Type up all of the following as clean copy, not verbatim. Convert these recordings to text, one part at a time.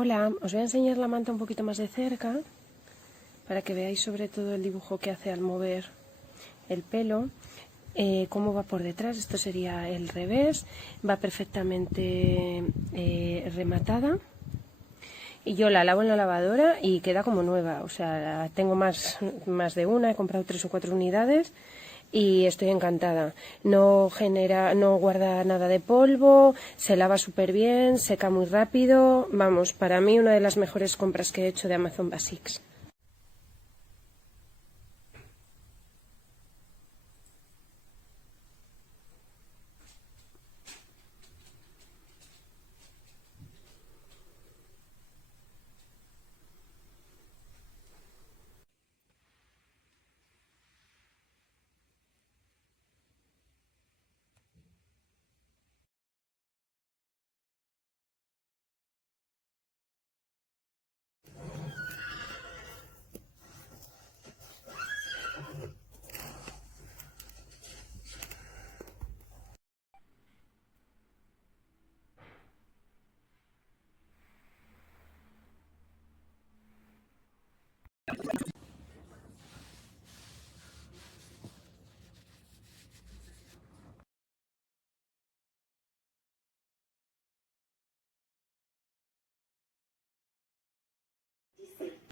Hola, os voy a enseñar la manta un poquito más de cerca para que veáis sobre todo el dibujo que hace al mover el pelo, cómo va por detrás. Esto sería el revés, va perfectamente rematada y yo la lavo en la lavadora y queda como nueva. O sea, tengo más de una, he comprado 3 o 4 unidades y estoy encantada. No guarda nada de polvo, se lava súper bien, seca muy rápido. Vamos, para mí una de las mejores compras que he hecho de Amazon Basics.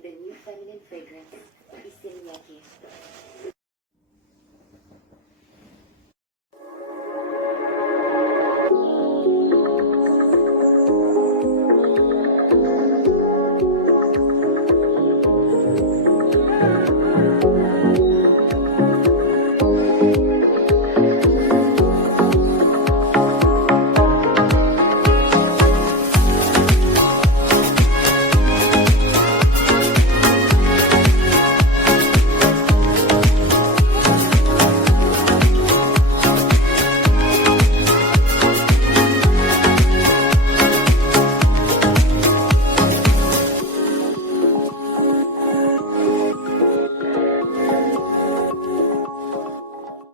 The new feminine fragrance is sitting at you.